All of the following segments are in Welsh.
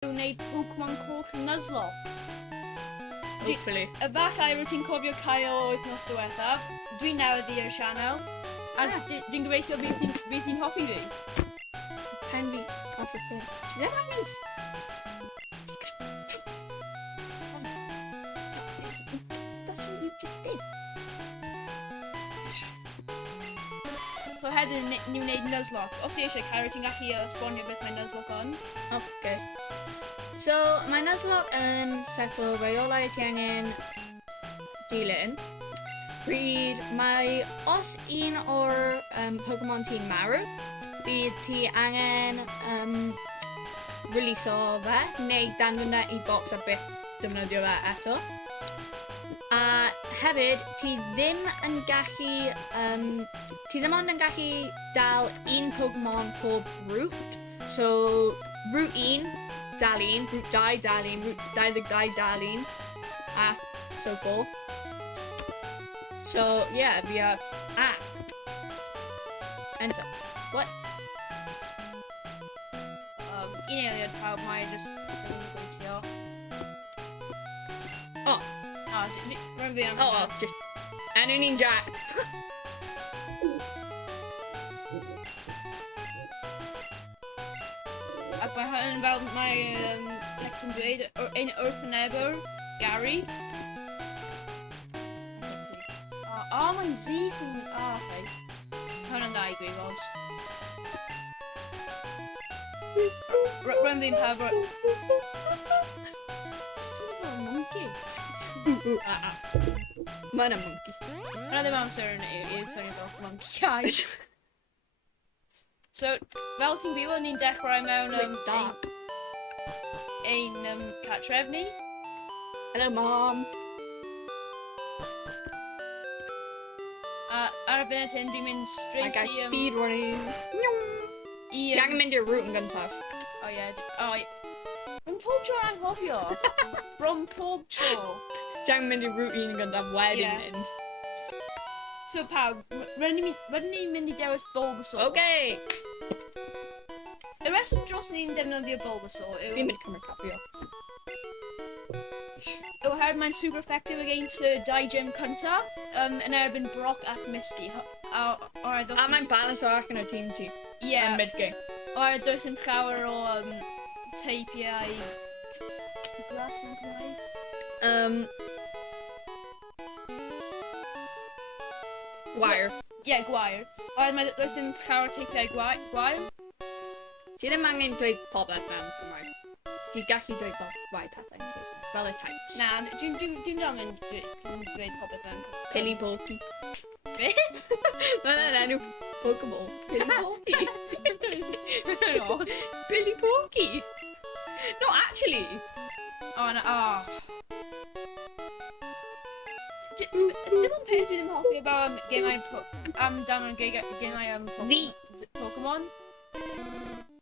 wneud Pokemon Coch Nuzlocke. Hopefully. Efallai rwyt ti'n cofio Caio o wythnos diwethaf. Dwi'n newydd i'r sianel. A dwi'n gobeithio bydd ti'n hoffi fi. Pen fi off y pen. Yes! That's what you just did. So heddiw ni'n wneud Nuzlocke. Os ti eisiau, Caio, ti'n gallu esbonio beth mae Nuzlocke on. Okay. So, mae Nuzlocke yn setlo reolau ti angen dilyn. Pryd mae os un o'r Pokemon ti'n marw, bydd ti angen releaso fe, neu danfon fe i box a byth defnyddio fe eto. A hefyd, ti ddim ond yn gallu dal un Pokemon pob route. So, route 1, dal un, route 2, dal un, route 22, dal un, a so forth. So, yeah, we have enter. What? Un eiliad pawb mae jyst yn gweithio. Oh. Rwy'n fi am... Oh, just... And an Jack. Ac mae hyn fel mae text yn dweud ein wrthynebwr, Gary. Mae'n Z sy'n... okay. Hwna'n da i gwybod. Rwy'n fi'n pawb... Monkey. Mae'n a monkey. Hwna ddim amser yn i'r swnio fel monkey guys. So, fel ti'n gwybod, ni'n dechrau mewn ein cartrefni. Hello, Mom. Ar y funud hyn, dwi'n mynd straight I got speedrunning. Ti angen mynd i'r route yn gyntaf. Oh ie. Rwy'n pob tro anghofio. Bron pob tro. Ti angen mynd i'r route 1 yn gyntaf wedyn mynd. So pawb, rydyn ni'n mynd i dewis Bulbasaur. Okay. Y reswm dros ni'n defnyddio Bulbasaur yw... Fi'n mynd i cymryd capio. Oherwydd mae'n super effective against y 2 gym cyntaf, yn erbyn Brock ac Misty. A mae'n balance o arc yn o tîm ti. Ie. Yn mid-game. Oherwydd does yn llawer o teipiau... Glas mewn Cymraeg? Gwair. Ie, gwair. Oherwydd does yn llawer o teipiau gwair. Ti ddim angen dweud popeth mewn Cymraeg. Ti gallu dweud rai pethau yn Saesneg. Fel y types. Na, dwi'n angen dweud popeth mewn. Pilly Porky. Be? Na'n enw Pokemon. Pilly Porky. Not. Pilly Porky. No, actually. Dim ond peth dwi ddim hoffi about gemau Pokemon.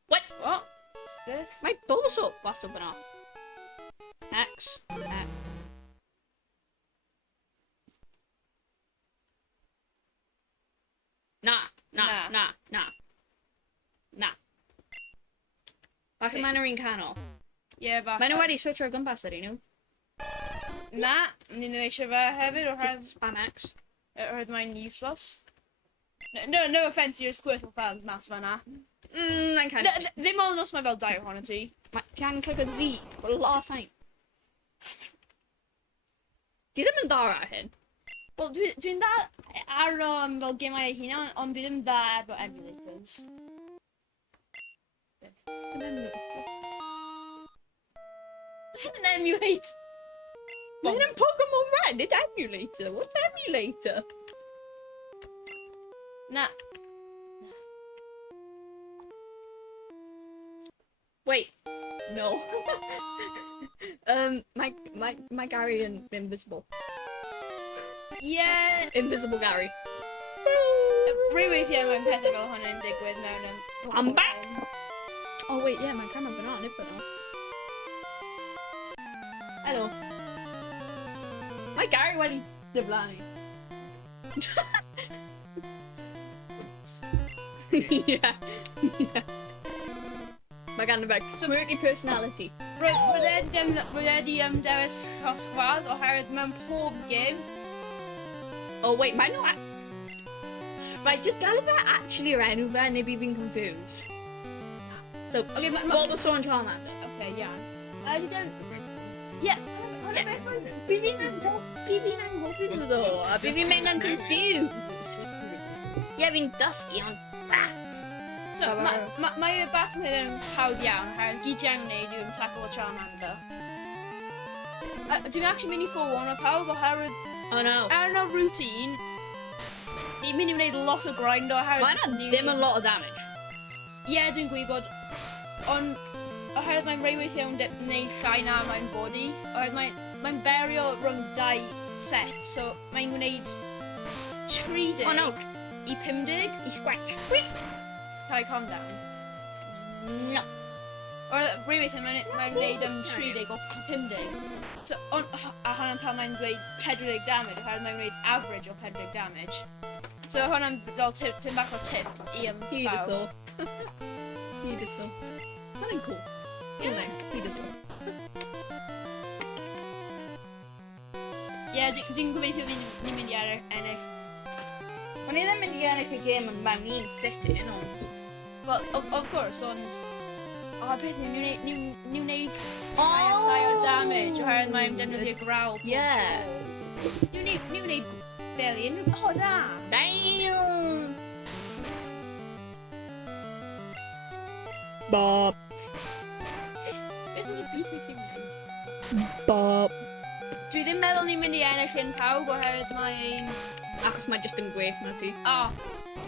What? What? Beth? Mae Bulbasaur wastad fyna. X. Na. Falle mae'n yr un canol. Ie, falle. Mae nhw wedi switch o'r gwmpas ydyn nhw. Na, ni'n eisiau fe hefyd oherwydd... Spam X. Oherwydd mae'n useless. No offence i'r Squirtle fans mas fan'na. Mae'n kind of... Ddim ond os mae fel 2 ohono ti. Ti angen click o Z for the last time. Ti ddim yn dda ar hyn. Wel, dwi'n dda ar fel gemau ei hunan, ond dwi ddim dda efo emulators. Hyn yn emulate! Mae'n yn Pokemon Red, it's emulator. What's emulator? Na. Wait. No. My Gary and Invisible. Yeah. Invisible Gary. Rhyweithiau mae'n pethau fel hwnna'n digwydd mewn I'm back! Oh wait, yeah, mae'n camera fyna, nid fyna. Hello. Mae Gary wedi diflannu. Yeah. Mae gan y fe smirky personality. Roedd dewis cosgwad oherwydd mewn pob game. Oh wait, might not. Right, just gael fe actually o'r enw fe, neu bydd fi'n confused. So, Okay, Bob o sôn Charmander. Okay, yeah. Yeah. Bydd fi'n anghofyn iddo, a bydd fi'n mynd yn confused. Ie, fi'n dysgu, ond... So, mae y bat yn hyn yn hawdd iawn, oherwydd gyd iawn wneud yw'n tackle o Charmander. Dwi'n actually mynd i ffôn o pawb oherwydd... Oh no. Ar yno routine, ni'n mynd i wneud lot o grind oherwydd... Mae yna ddim yn lot o damage. Ie, dwi'n gwybod. Ond, oherwydd mae'n rei weithiau yn wneud llai na mae'n body, oherwydd mae'n ferio rhwng 2 set, so mae'n gwneud 30 Oh no. I 50 I scratch. Kai, calm down. No. Or rei weithiau mae'n gwneud 30 o 50. So, a hwnna'n pan mae'n dweud 40 damage, oherwydd mae'n gwneud average o 40 damage. So hwnna'n fel tym bach o tip I Hyd-yso. Hyd-yso. Mae'n cool. Hyd-yso. Ie, dwi'n gobeithio ni'n mynd I ennill. O'n I ddim mynd I ennill y gêm yn mewn un sitting, ond... Well, of course, ond... O, beth ni'n wneud Oh! llai o damage, oherwydd mae'n defnyddio grawl. Yeah. Ni'n wneud barely unrhyw... O, na! Damn! Bob. Beth ni'n beithio ti'n wneud? Bob. Dwi ddim meddwl ni'n mynd I ennill yn pawb oherwydd mae'n... Achos mae jyst yn gwech na ti.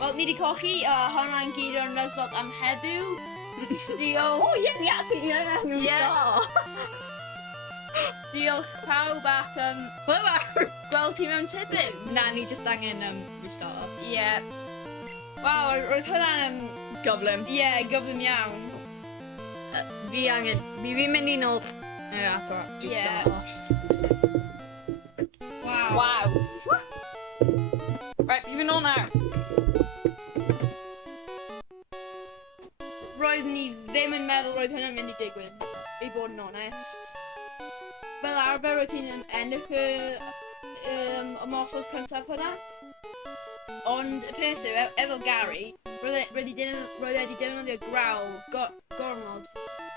Wel, ni wedi cochi, hwnna'n gyd o'r Nuzlocke am heddiw. Diolch. O, ie, ie. Diolch pawb ac gweld ti mewn tipyn. Na, ni jyst angen restart. Ie. Waw, roedd hwnna'n Goblin. Ie, gyflym iawn. Fi fi'n mynd I nôl... Ie. Waw. Wow. Right, fi'n mynd nôl nawr. Roedd ni ddim yn meddwl roedd hynna'n mynd I digwydd, I bod yn onest. Fel arfer roedd ti'n ennill y mosos cyntaf hwnna. Ond y peth yw, efo Gary, roedd wedi defnyddio grawl gormod,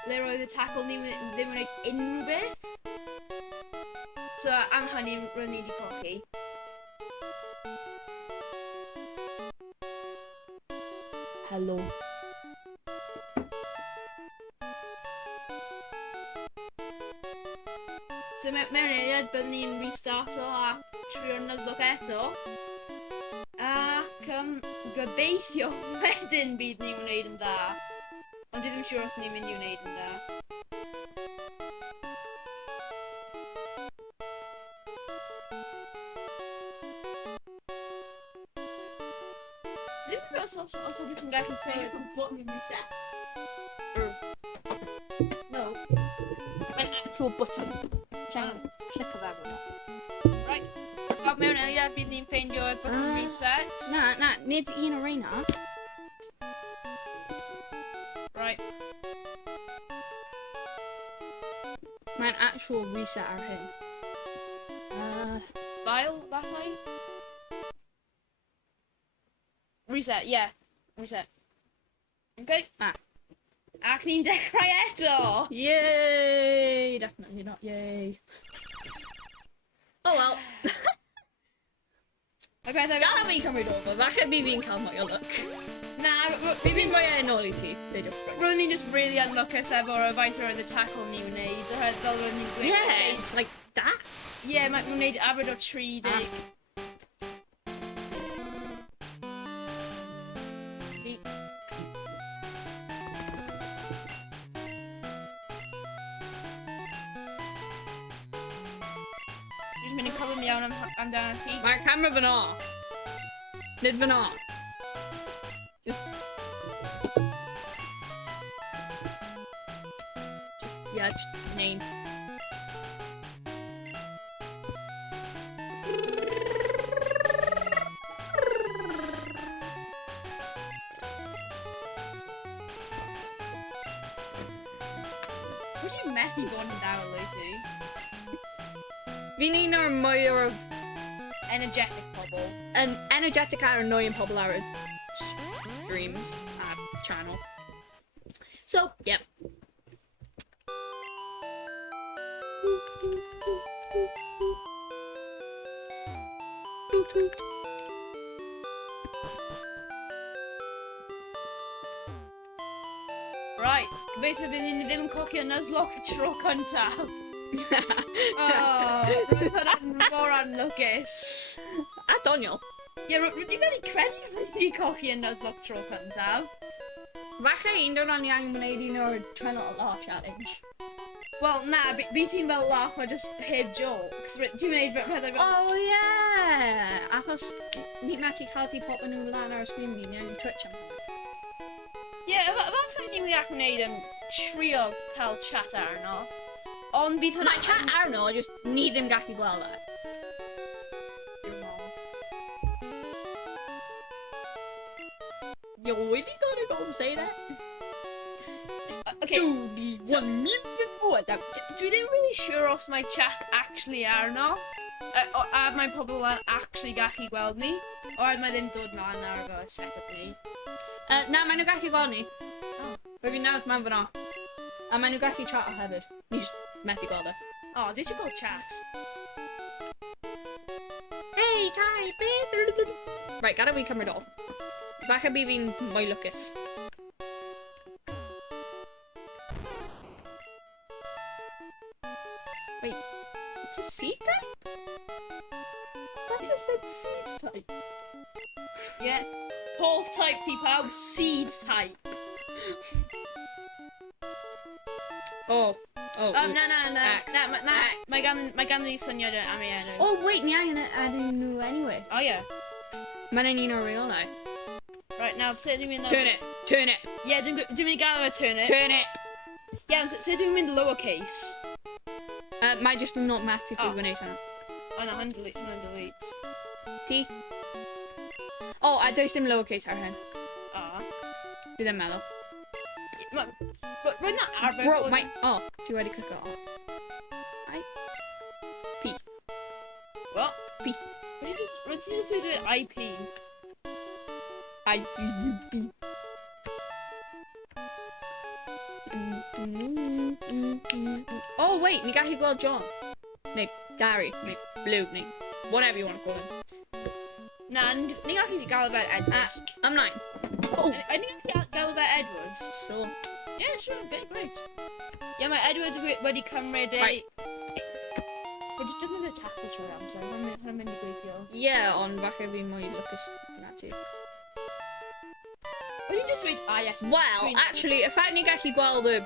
le roedd y tackle ddim yn gwneud unrhyw beth. So am hynny roedd ni wedi cochi. Hello. So mewn eiliad byddwn ni'n restarto a trio'r Nuzlocke eto. Ac gobeithio wedyn bydd ni'n wneud yn dda. Ond dwi ddim siŵr os ni'n mynd I wneud yn dda. Ddim yn os ydych chi'n gallu creu o'r button yn reset. No. An actual button. Click o fe. Right. Wel, mewn eiliad bydd ni'n ffeindio'r button reset. Na, nid un o'r reina. Right. Mae'n actual reset ar hyn. File, falle? Reset, yeah. Reset. Okay. Ac ni'n dechrau eto! Yay! Definitely not yay. Oh well. Mae pethau... Gana fi cymryd over, falle mi fi'n cael mwy o look. Na, Mi fi'n mwy yn ôl I ti. roedd ni'n just really unlwcus efo'r faint o'r tackle ni'n wneud. Oherwydd fel roedd ni'n gweud... Yeah, it's like that. Ie, mae'n wneud average o 30. Dwi'n mynd i'n cofio mi iawn amdano chi. Mae'r camera fyna. Nid fyna. Yeah, just name. Pwy ti'n methu bod yn dawel o'i ti. Fi'n un o'r mwy o'r Energetic pobl. yn energetic ar annoying pobl ar y streams a channel. So, yeah. Toot toot. Right, gobeithio bydd ni ddim yn cocio Nuzlocke y tro cyntaf. Rwy'n hwnna'n mor anlwcus. A doniol. Ie, rwy'n wedi credu rwy'n wedi cocio Nuzlocke tro cyntaf. Falle un o'r rhan iawn wneud un o'r try not to laugh challenge. Wel, na, fi ti'n fel laugh o just heb jokes. Ti'n gwneud pethau fel... Oh, yeah! Achos ni methu cael di popio nhw lan ar y sgrin ni, ni'n Twitch am hynny. Ie, falle ni'n mynd i gwneud yn trio cael chat arno. Ond bydd hwnna... Mae chat arno, just ni ddim gallu gweld e. You really gotta go say that? Okay. 1 million more. Dwi ddim really sure os mae chat actually arno. A mae pobl yn actually gallu gweld ni. Oed mae ddim dod lan ar y set-up ni. Na, maen nhw gallu gweld ni. Fe fi'n nawr man fyna. A maen nhw gallu chat o hefyd. Ni just methu gweld e. O, dwi eisiau gweld chat. Hey, Kai! Right, gada fi cymryd o. Falle bu fi'n mwy lwcus. Wait, it's a seed type? That just said seed type. Yeah. Pork type ti pawb, seed type. Oh. Na. Mae gan ni syniad am ei enw. Oh, wait, ni angen adyn nhw anyway. Oh, yeah. Mae'n un o'r reolau. Right, now, sut dwi'n mynd... Turn it. Yeah, dwi'n mynd i gael e turn it. Turn it. Yeah, sut dwi'n mynd lowercase. Mae just not massively wneud hwnna. Oh, no, hwnna'n delete. Ti? Oh, a does dim lowercase ar hyn. Dwi ddim meddwl. Roedd na arfer... Bro, mae... Oh, ti wedi clicio o. P. Well, P. Roedd ti'n swydd IP. ICUP. Oh, wait, ni gallu gweld John. Neu Gary, neu Blue, neu whatever you want to call him. Na, ni gallu gael fe Edwards. I'm 9. Oh! Ni gallu gael fe Edwards? Sure. Yeah, sure, great. Yeah, mae Edward wedi cymryd ei... Right. We're just doing a tackle trwy amser, hwnna'n mynd i gweithio. Yeah, ond falle fi mwy lwcus na ti. Wedi just dweud, yes. Well, actually, y ffaith ni gallu gweld y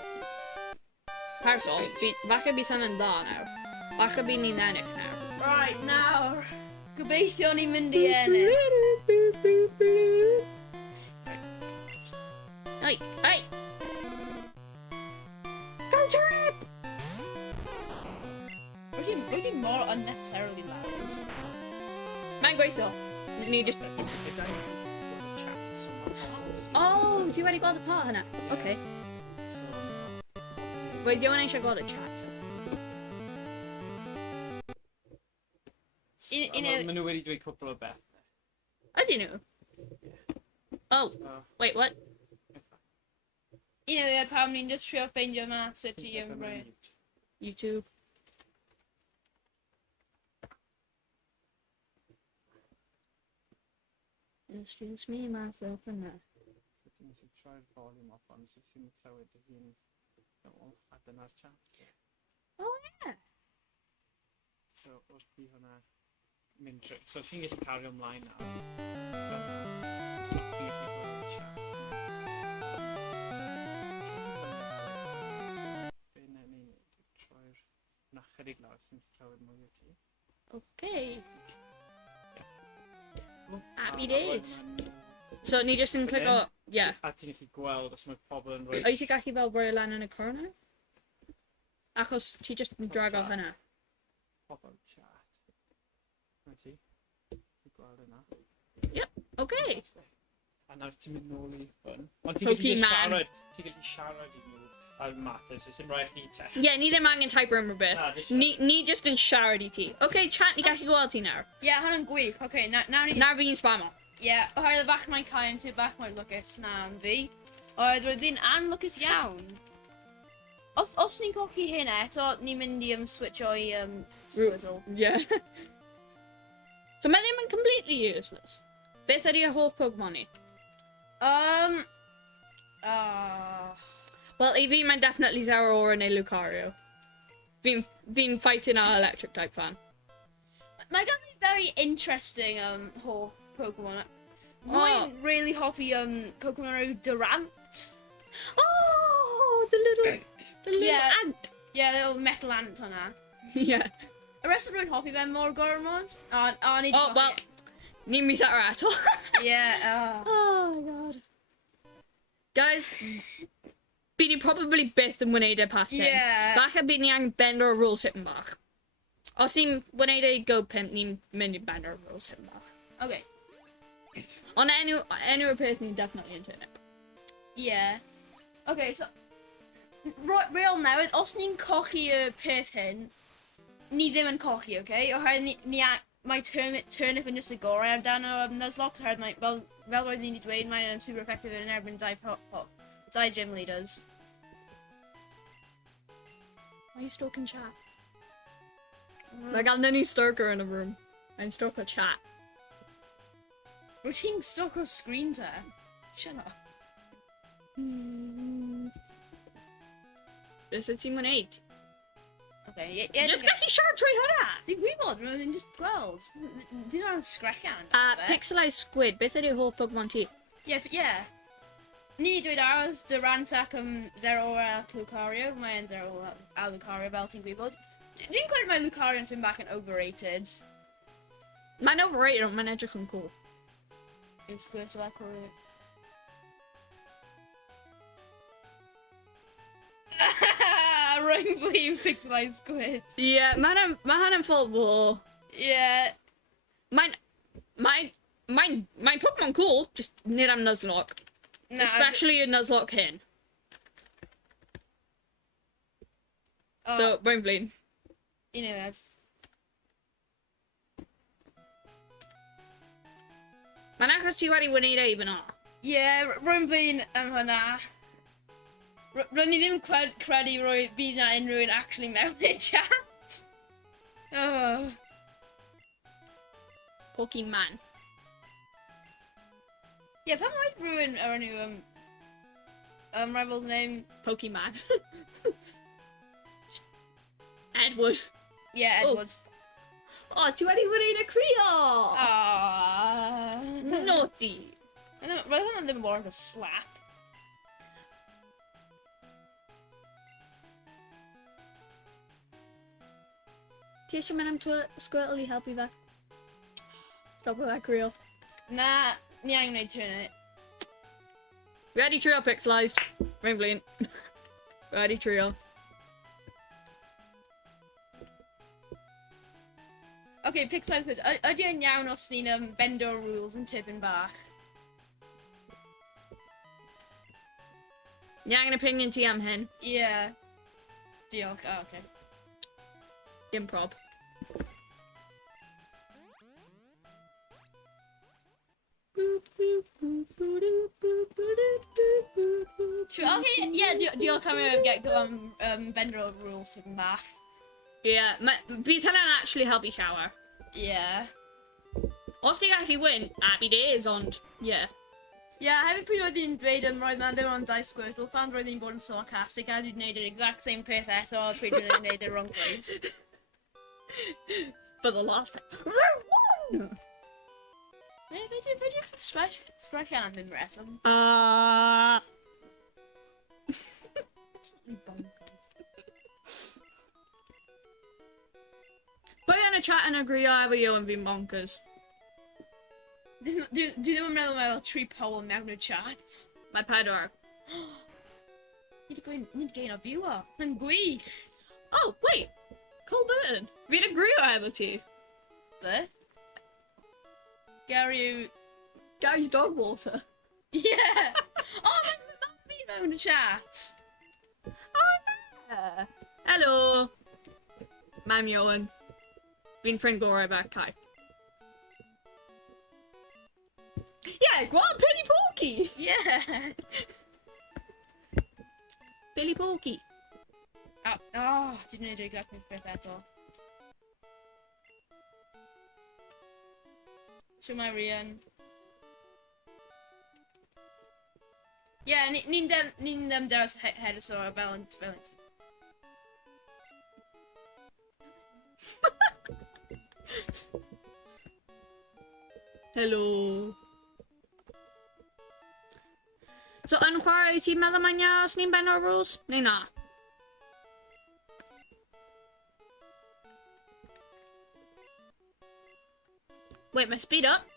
parasol, falle bydd hynny'n dda nawr. Falle bydd ni'n ennill nawr. Right, nawr. Gobeithio ni'n mynd i ennill. Hey! Go trip! Rwy'n mor unnecessarily loud. Mae'n gweithio. Ni just... Oh, ti wedi gweld y part hynna? Okay. Wait, di o'n eisiau gweld y chat? Maen nhw wedi dweud cwpl o beth. Ydyn nhw? Oh, wait, what? Pam ni'n just trio ffeindio mas sut i ymwneud. YouTube. Excuse me, myself and that. So ti'n gallu troi'r volume off on so ti'n clywed y fi'n nôl a dyna'r chat. Oh, yeah. So wrth i hwnna mynd trwy. So ti'n gallu cario ymlaen nawr. Ti'n gallu gweld y chat. Be na ni troi'r nachydig lawr sy'n clywed mwy o ti. Okay. Happy days. So ni just yn clico... Yeah. A ti'n gallu gweld os mae pobl yn rhoi... Oes ti gallu fel rhoi lan yn y corner? Achos ti just yn drago hynna. Pobl chat. Mae ti? Ti'n gweld yna? Yep, okay. A nawr ti'n mynd nôl i hwn. Ond ti'n gallu siarad. Ti'n gallu siarad i nhw. matters. It's yn rhaid ni te. Ie, ni ddim angen type am rhywbeth. Na, just Ni just yn siarad I ti. Okay, chat, ni gallu gweld ti nawr. Ie, hwnna'n gwych. Okay, nawr ni... Nawr fi'n spamo. Ie, oherwydd y bach mae'n cael ti bach mae'n lwcus na am fi. Oherwydd roedd hi'n anlwcus iawn. Os ni'n colli hyn eto, ni'n mynd I switcho I Squirtle. Yeah. So mae ddim yn completely useless. Beth ydy y hoff Pokemon ni? Wel, I fi mae'n definitely Zeraora neu Lucario. Fi'n fighting our electric type fan. Mae gan fi very interesting hoff Pokemon. Rwy'n really hoffi Pokemon yw Durant. Oh, the little Yeah. ant. Yeah, the little metal ant hwnna. Yeah. Y rest of rwy'n hoffi fe mor gormod. Ni Oh, well, ni'n mis ar ato. Yeah, Oh my god. Guys, bydd ni probably byth yn wneud e past hyn. Yeah. Falle bydd ni angen bender o rules tipyn bach. Os ni'n wneud e go pimp, ni'n mynd I bender o rules tipyn bach. Okay. Ond enw y peth ni'n definitely yn turnip. Yeah. Okay, so... Real newydd, os ni'n cochi y peth hyn, ni ddim yn cochi, okay? Oherwydd mae turnip yn just y gorau amdano Nuzlocke, oherwydd fel roedd ni'n dweud, mae'n super effective yn erbyn dau gym leaders. Why are you stalking chat? Mae ganddyn ni stalker in y room. Mae'n stalker chat. Rwyt ti'n stalk o'r screen te? Shut up. Beth wyt ti'n wneud? Okay, Just gallu siarad trwy hwnna! Dwi'n gwybod, roedd yn just gweld. Dwi'n rhan sgrechian. Pixelized Squid, beth ydy'r hoff Pokemon ti? Yeah. Ni dweud aros, Durant ac Zeraora a Lucario. Mae'n Zeraora a Lucario fel ti'n gwybod. Dwi'n gweud mae Lucario yn bach yn overrated. Mae'n overrated, ond mae'n edrych yn cool. Yw Squirtle ac o'r... Rwy'n blin pixelized squid. Yeah, mae hwnna'n full ball. Yeah. Mae'n Pokemon cool, just nid am Nuzlocke. Na, Especially y Nuzlocke hyn. So, rwy'n blin. You know that. Mae'n achos ti wedi wneud e even o. Yeah, rwy'n blin am hwnna. Rwy'n ni ddim credu roedd bydd na unrhyw un actually mewn i'r chat. Oh. Pokemon. Yeah, pan oedd rhywun ar enw rival's name? Pokemon. Edward. Yeah, Edward. Oh, ti wedi wneud y crio! Naughty. Roedd hwnna'n ddim more of a slap. Ti eisiau mynd am Squirtle I helpu fe? Stop with that crio. Na, ni angen gwneud turn it. Ready trio pixelized. Rwy'n blin. Ready trio. Okay, pixelized picture. Ydy e'n iawn os ni'n bendo rules yn tipyn bach? Ni angen opinion ti am hyn. Yeah. Diolch. Oh, okay. Improv. Sure, okay, yeah, diolch am bendo rules tipyn bach. Yeah, bydd hynna'n actually helpu llawer. Yeah. Os ti'n gallu win, happy days, ond, yeah. Yeah, hefyd pryd oedd hi'n dweud roedd na ddim ond dau Squirtle fan, roedd hi'n bod yn sarcastic a dwi'n gwneud yr exact same peth eto pryd dwi'n gwneud y wrong place. For the last time. Be dwi'n sgrechian am ddim reswm? Pwy yn y chat yn agrio efo yw yn fi'n bonkers? Dwi ddim yn meddwl tri poem mewn y chat. Mae pedwar. Ni wedi gain o viewer. Mae'n gwych. Oh, wait! Cole Burton. Fi'n agrio efo ti. Be? Gary... Gary's dog water. Yeah! Oh, mae'n mam fi mewn y chat! Hello. I'm Johan. Been friend go right back, Kai. Yeah, go on, Billy Porky. Yeah. Billy Porky. Oh, didn't do exactly fit at all. Show my Rian. Yeah, need them does head so balance. Hello. So, yn chwarae ti'n meddwl mae'n iawn os ni'n benno rules? Neu na? Wait, my speed up?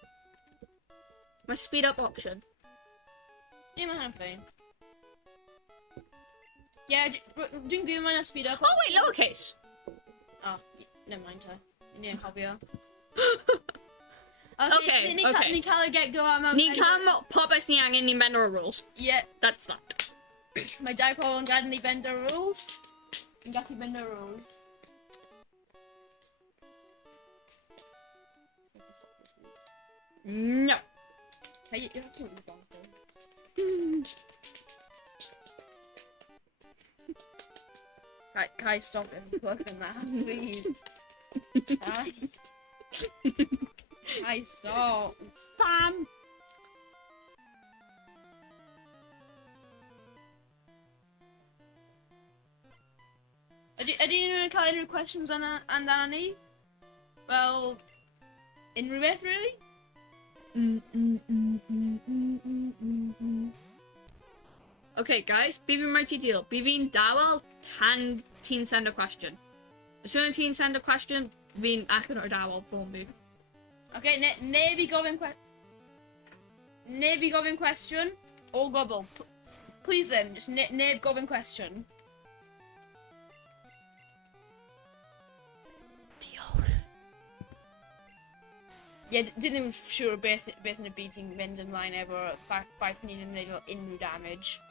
My speed up option. Yeah, my hand fine. Yeah, doing good when I speed up. Oh wait, lowercase. Oh, never mind. Yeah, copy. Okay. Ni cael get go am. Ni cam popeth ni angen ni'n benno rules. Yeah. That's that. Mae dau pobl yn gadael ni bend the rules. Yn gallu bend the rules. No. Hey, you're completely bonkers. Kai, stop it. Fluffing that, please. Kai, stop. Spam. Ydy nhw'n cael unrhyw questions amdani? Well, unrhyw beth, really? Okay, guys, be fi'n rhaid I deal. Be fi'n dawel tan ti'n send a question. As soon as ti'n send a question, fi'n acen o'r dawel ffôn fi. Okay, neb i gofyn question o gobl. Please then, just neb gofyn question. Yeah, dyn nhw'n siŵr beth yn y byd sy'n mynd ymlaen efo ffaith ni ddim yn gwneud unrhyw damage.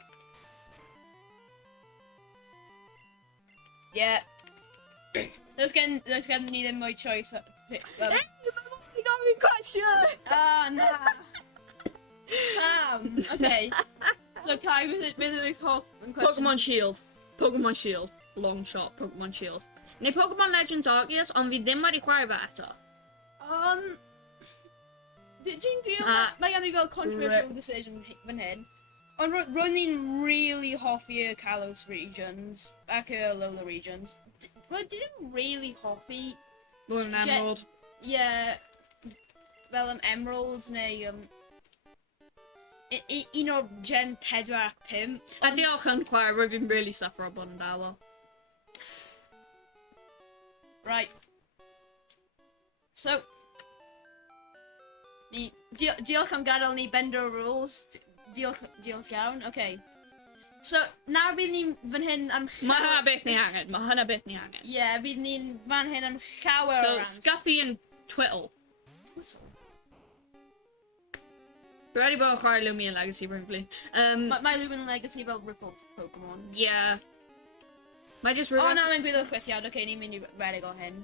Yeah. Does gen ni ddim mwy choice. Hey, you got me question! Oh, na! Okay. So, Kai, beth yw'r question? Pokemon Shield. Pokemon Shield. Long shot, Pokemon Shield. Neu Pokemon Legends Arceus, ond fi ddim wedi chwarae fe eto. Dwi'n gwybod, mae gan i fel controversial decision fan hyn. Ond roedd ni'n really hoffi y Kalos regions, ac y Alola regions. Roedd ddim really hoffi... More an Emerald. Yeah, fel Emeralds neu... un o'r Gen 4 a 5. A diolch yn chwarae, roedd fi'n really suffer o bod yn dawel. Right. So... Diolch am gadael ni bender rules. Diolch iawn. Okay. So, nawr bydd ni'n fan hyn am Mae hynna beth ni angen. Mae hynna beth ni angen. Yeah, bydd ni'n fan hyn am llawer o rants. So, Scuffy and Twittle. Dwi wedi bod yn chwarae Lumion Legacy, briefly. Mae Lumion Legacy fel rip-off Pokemon. Yeah. Mae just... Oh, na, mae'n gwyddo'r chwethiad. Okay, ni'n mynd i redig o hyn.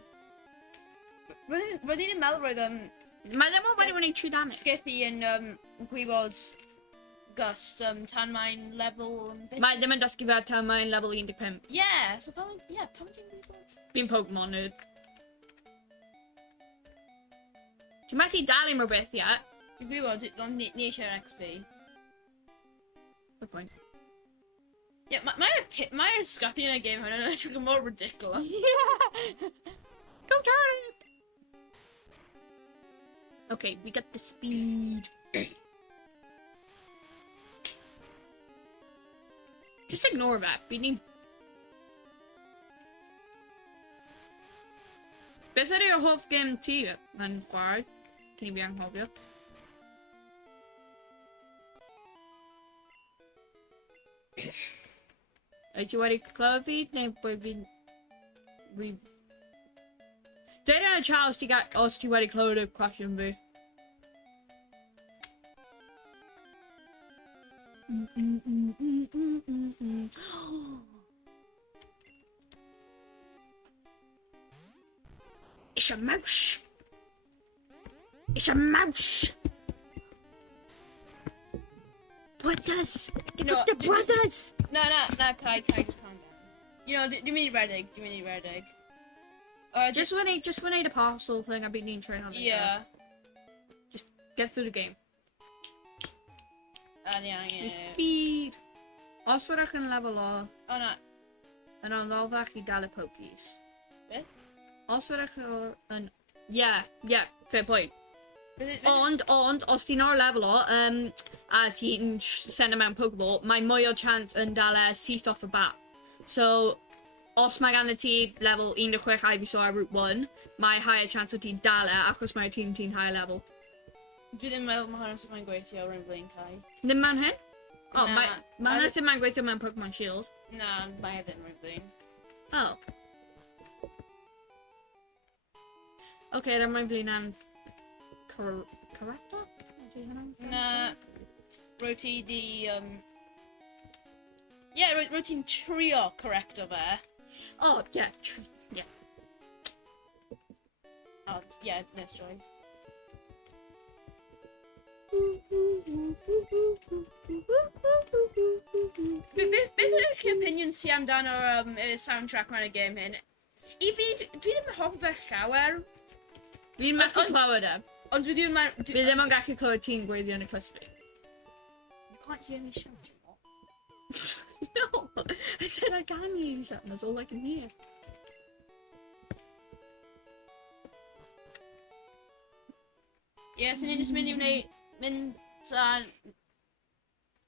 Roedd ni'n meddwl roedd Mae ddim ond wedi wneud trwy damage. Skiffy yn gwybod gust tan mae'n level... Mae ddim yn dysgu fe tan mae'n level 15. Yeah, so pan dwi'n gwybod? Fi'n Pokemon nerd. Ti'n methu dalu mor beth, ie? Dwi'n gwybod, ond ni eisiau'r XP. Good point. Yeah, mae'r Scuffy yn y game hwn yn edrych yn mor ridiculous. Yeah! Go turn it! Okay, we got the speed. Just ignore that. We need... Beth ydy o hoff game ti yn chwarae? Cyn I fi anghofio. Wyt ti wedi clywed fi? Neu bod fi'n... Dweud yn y chat os ti wedi clywed y cwestiwn fi. It's a mouse. It's a mouse. Brothers. They've got the brothers. No, Kai, just calm down. You know, do you mean red egg? Just when I the parcel thing, I've been trying on it. Yeah. Just get through the game. Yeah. Speed. Os fyddwch yn level o, Oh no. yn anoddach I dal y pokies. Be? Os fyddwch yn... Yeah, fair point. Ond... Ond, os ti'n ar level o, a ti'n send mewn Pokeball, mae mwy o chance yn dal e syth off y bat. So, os mae gan y ti level 16 Ivysaur ar Route 1, mae higher chance o ti'n dal e achos mae'r tîm ti'n higher level. Dwi ddim meddwl mae hwnna'n sy'n gweithio rhwng Blaine Kai. Ddim man hyn? O, Na. mae hynny sy'n ma'n gweithio mewn Pokemon Shield. Na, mae ddim rhwng Blaine. Oh. Okay, then mae'n flin am... Corrector? Na, rwyt ti di, yeah, rwyt ti'n trio correcto fe. Oh, yeah, yeah. Oh, yeah, let's try. Beth yw'ch opinions ti amdano'r soundtrack ma'n y game hyn? I fi, dwi ddim yn hoffi fe llawer. Fi'n methu clywed e. Ond dwi ddim yn... Fi ddim yn gallu clywed ti'n gweithio yn y clustfi. You can't hear me shouting. No, I said I can hear you shouting, that's all I can hear. Yes, ni'n just mynd I wneud... Mynd sa...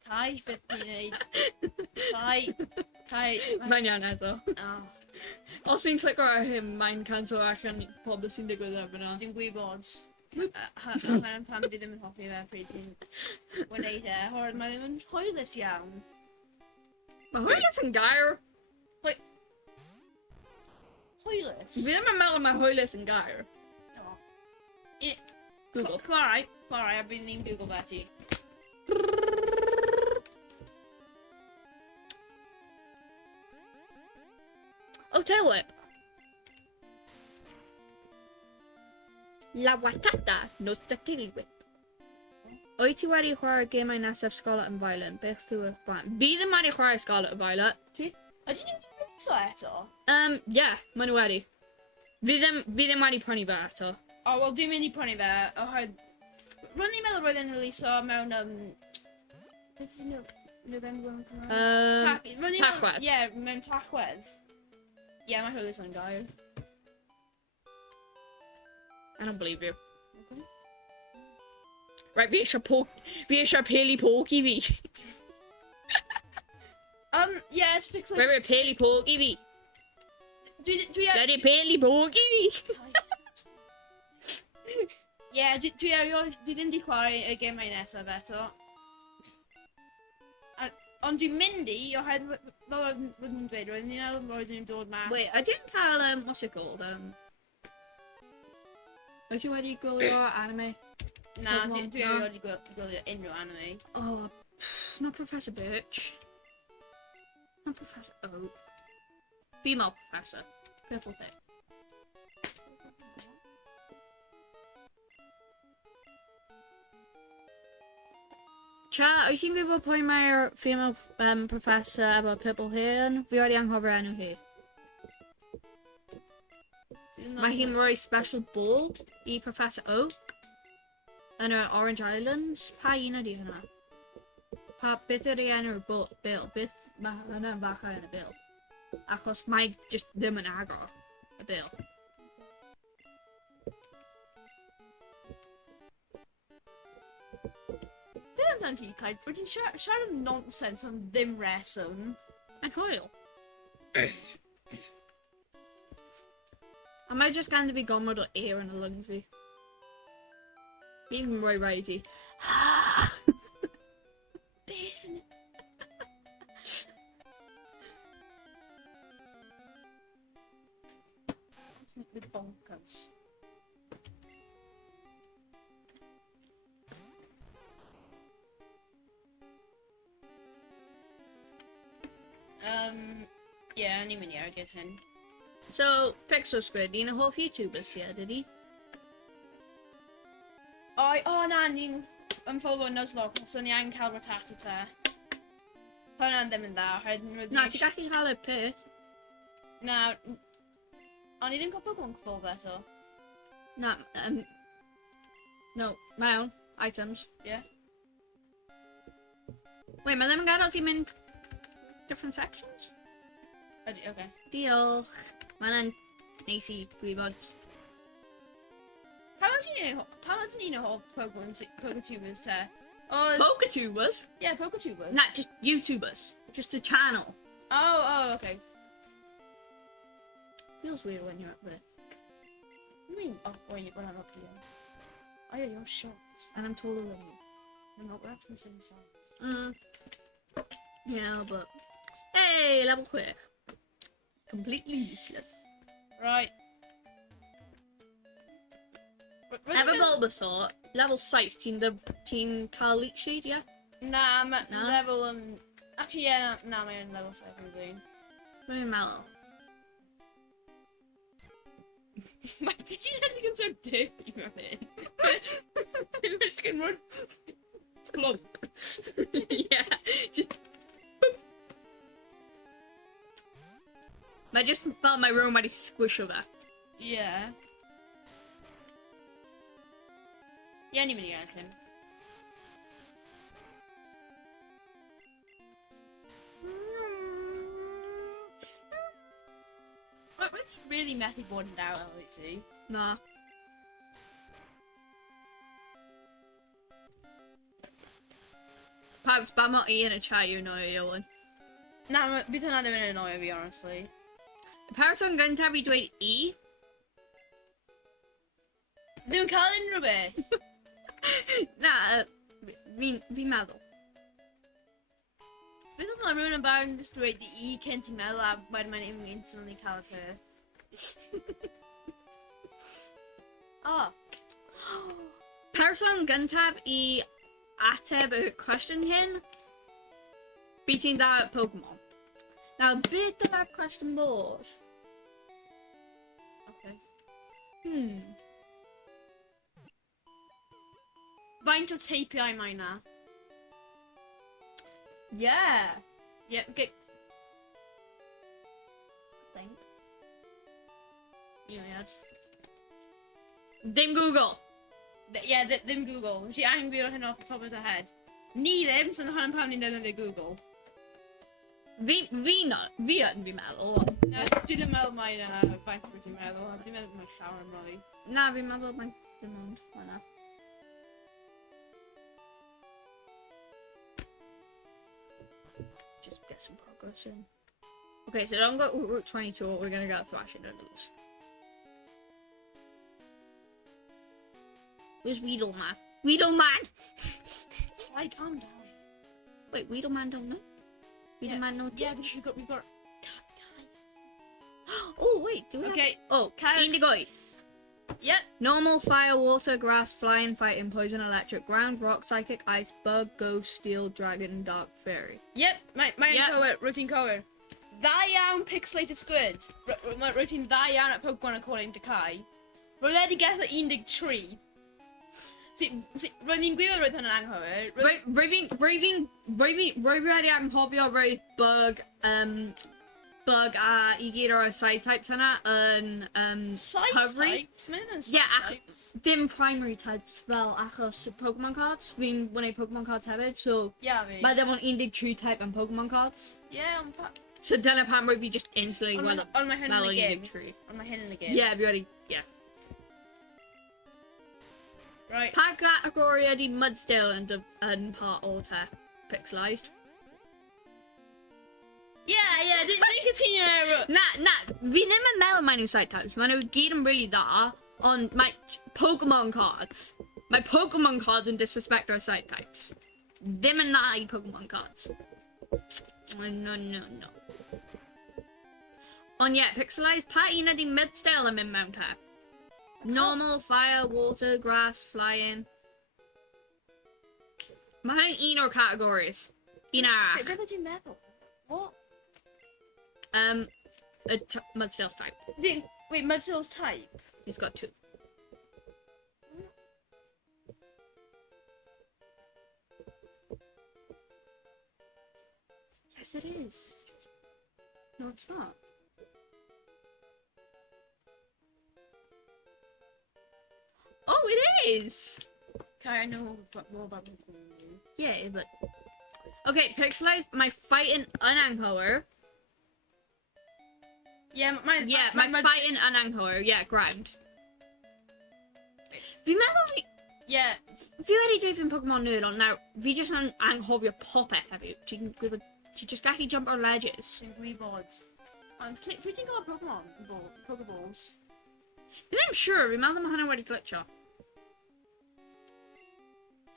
Kai, beth ti'n neud? Kai... Mae'n iawn eto. Oh, Os fi'n clicio ar hyn, mae'n cancel allan pobl sy'n digwydd ar fyna. dwi'n gwybod. Hynny'n pam fi ddim yn hoffi fe pryd ti'n wneud e, oherwydd mae ddim yn hwylus iawn. Mae hwylus yn gair. Hwylus? Fi ddim yn meddwl mae hwylus yn gair. O. Google. Chwarae, a bydd ni'n Google fe ti. Oh, tail whip. La Watata knows the tail whip. Wyt ti wedi chwarae gemau nesaf Scarlet and Violet? Beth yw'r plan? Fi ddim wedi chwarae Scarlet and Violet. Ti? Ydyn nhw'n rhywbeth eto? Yeah, maen nhw wedi. Fi ddim wedi prynu fe eto. O, wel dwi'n mynd I prynu fe, oherwydd... Ro'n i'n meddwl roedd e'n releaso mewn, beth ydyn nhw? November yn Cymraeg? Tachwedd. Ie, mewn Tachwedd. Ie, mae hwylus yn gair. I don't believe you. Okay. Right, fi eisiau peli poke I fi. Yes, because... Right, peli poke I fi. Dwi... Ready, peli poke I fi. Ie, dwi ddim di chwarae y gemau nesaf eto. Ond dwi'n mynd I, oherwydd fel roedd nhw'n dweud, roedd nhw'n dod mas. Wait, I didn't cael, what's it called? Wyt ti wedi gwylio anime? Na, Pokemon, dwi na. wedi gwylio unrhyw anime. Oh, not Professor Birch. Not Professor Oak. Female Professor. Purple thing. Cha, wyt ti'n gwybod pwy mae'r female professor efo purple hair yn? Fi wedi anghofio enw hi. Mae hi'n rhoi special ball I Professor Oak yn yr Orange Islands. Pa un ydi hwnna? Beth ydi enw'r bil? Beth mae hwnna'n facha yn y bil? Achos mae just ddim yn agor y bil. Beth amdano ti, Kai? Rwyt ti'n siarad yn nonsens am ddim reswm. Yn hwyl. A mae just gan fi gomod o air yn y lungs fi. Fi'n rhoi rhaid I. Ben! With bonkers. Yeah, ni'n mynd I argyll hyn. So, Pixel Squid, un o hoff YouTubers ti, did he? O na, ni'n ymwneud Nuzlocke, so ni angen cael rotata te. Hwna'n ddim yn dda. Na, ti gallu cael y peth. Na, o'n i ddim cael Pokemon Call eto. Na, no, mewn, items. Yeah. Wait, mae ddim yn gadael ti mynd different sections? Okay. Diolch. Mae hwnna'n neis i gwybod. Pan o'n ti'n un o hoff Poketubers te? Poketubers? Yeah, Poketubers. Not just YouTubers. Just a channel. Oh, okay. Feels weird when you're up there. What do you mean? Oh, wait, we're not up here. Oh yeah, you're short. And I'm taller than you. We're not the same size. Yeah, but... Hey, level 6. Completely useless. Right. Efo Bulbasaur, level 6, ti'n cael Leech Seed, yeah? Na, Na? level, actually, yeah, na, mae'n level 7 dwi'n. Rwy'n meddwl. Mae ti'n edrych yn so dirty mewn hyn. Ti'n edrych yn rhywun plump. Yeah, just... Mae just fel mae rhywun wedi squisho fe. Yeah. Yeah, ni'n mynd i gael hyn. Wyt ti really methu bod yn dawel i ti? Na. Pawb, ba mo i yn y chat yw no i Owen. Na, bydd hwnna ddim yn annoio fi, honestly. Y person gyntaf i dweud i. Ddim yn cael unrhyw beth. Na, fi'n meddwl. Beth oedd rhywun yn barn just dweud i cyn ti'n meddwl a wedyn mae'n instantly cael y peth. Oh. Person gyntaf i ateb y cwestiwn hyn. Bydd ti'n dda at Pokemon. Nawr, beth yda'r cwestiwn bod? Okay. Faint o teipiau mae na? Yeah. Yep, okay. Think. Iliad. Dim Google. Yeah, ddim Google. Ti angen gwir o hyn off the top of your head. Ni ddim, so hwnna'n pam ni'n defnyddio Google. Fi yn fi'n meddwl. No, dwi ddim meddwl mae faint o ti'n meddwl. Dwi'n meddwl mae llawer yn rhoi. Na, fi'n meddwl mae'n dim ond hwnna. Just get some progress in. Okay, so don't go Route 22, we're gonna go thrashing under this. Where's Weedleman? Weedleman! Why, calm down. Wait, Weedleman don't know? Weedleman no Yeah, touch? we've got... Oh, wait, do we Okay, have... Oh, Kai- Indigoith. Yep. Normal, fire, water, grass, flying, fighting, poison, electric, ground, rock, psychic, ice, bug, ghost, steel, dragon, dark, fairy. Yep, mae'n Yep. cywir, routine cywir. Dda iawn pixelated squid. Mae routine dda iawn at Pokemon according to Kai. Roedd wedi getho 13. Roedd ni'n gwybod roedd hwnna'n anghywir. Rwy wedi anghofio roedd bug a i gyd o'r side types hynna yn Side Hyfryd. types? Mae'n yn Yeah, side types. Dim primary types fel achos Pokemon cards. Fi'n wneud Pokemon cards hefyd, so Yeah, fi. mae ddim ond 12 type yn Pokemon cards. Yeah, ond pa... So dyna pam rwy fi just instantly Ond mae hyn yn fel y game. 13. Ond mae hyn yn y game. Yeah, fi wedi, yeah. Right. Pa category ydi Mudsdale yn part o te? Pixelised? Yeah, dwi'n cytuno. Na, fi ddim yn meddwl mae nhw side types. Mae nhw gyd yn really dda, ond mae Pokemon cards. Mae Pokemon cards yn disrespect our side types. Ddim yn na I Pokemon cards. No. Ond yeah, Pixelised, pa un ydi Mudsdale yn mynd mewn te? Normal, fire, water, grass, flying. Mae hyn un o'r categories. Un arall. Beth ydych chi'n meddwl? What? Mudsteel's type. Wait, Mudsteel's type? He's got 2. Yes, it is. No, it's not. Oh, it is! Okay, I know more about them. Yeah, but... Okay, Pixelized, my fighting Unanghauer. Yeah, My fighting Unanghauer, yeah, ground. Vi meddwl fi... Yeah. Fi wedi dweud fi'n Pokemon nerd, ond nawr, fi jyst yn anghofio popeth hefyd. Ti'n gwybod, ti just gallu jump ar ledges. Sy'n gwybod. Ond pwy ti'n gael Pokeballs? Fi ddim siwr, fi meddwl mae hynna wedi glitcho.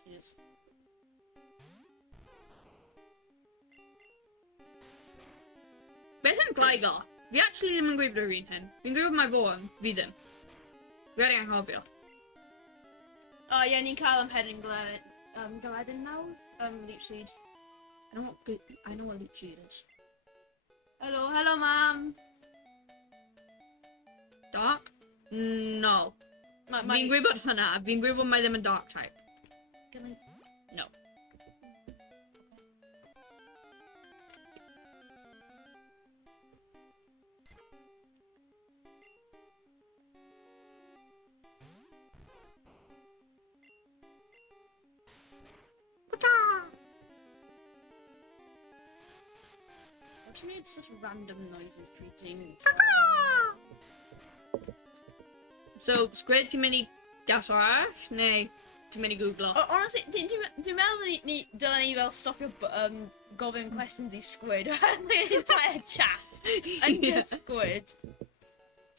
Jeez. Beth yn Gligar? Fi actually ddim yn gwybod yr un hyn. Fi'n gwybod mae fo yn, fi ddim. Fi wedi anghofio. O ie, ni'n cael ymhedyn gledyn nawr. Leech Seed. I know what Leech Seed is. Hello, Mam. Dark? No. Fi'n gwybod hynna. Fi'n gwybod mae ddim yn Dark type. No. She made such random noises treating. So, Squid, ti'n mynd I gas o arall, neu ti'n mynd I googlo? Honestly, dwi'n meddwl dylen ni fel stopio gofyn questions I Squid around the entire chat. And just Squid.